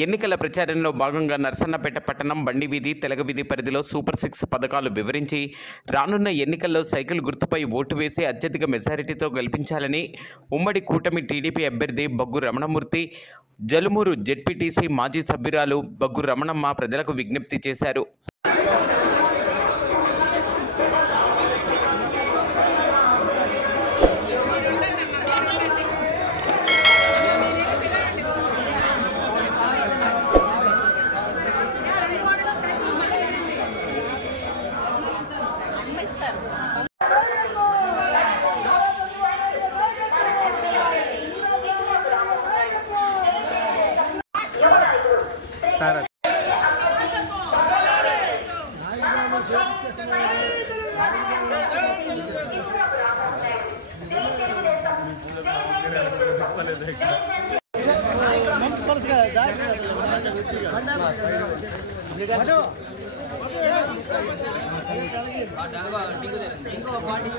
ఎన్నికల ప్రచారంలో భాగంగా నర్సన్నపేట పట్టణం బండి వీధి, తెలగ వీధి పరిధిలో సూపర్ 6 పథకాలు వివరించి రానున్న ఎన్నికల్లో సైకిల్ గుర్తుపై ఓటు వేసి అత్యధిక మెజారిటీతో గెలిపించాలని ఉమ్మడి కూటమి టీడీపీ అభ్యర్థి బగ్గు రమణమూర్తి, జలుమూరు జెడ్పీటీసీ మాజీ సభ్యురాలు బగ్గు రమణమ్మ ప్రజలకు విజ్ఞప్తి చేశారు. ఇంకో పార్టీ